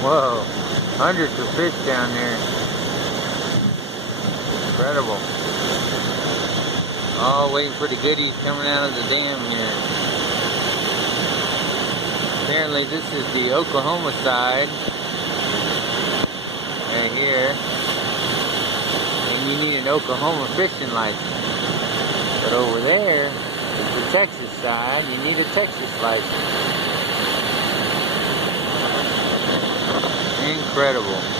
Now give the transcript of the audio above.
Whoa, hundreds of fish down there. Incredible. All waiting for the goodies coming out of the dam here. Apparently this is the Oklahoma side. Right here. And you need an Oklahoma fishing license. But over there is the Texas side. You need a Texas license. Incredible.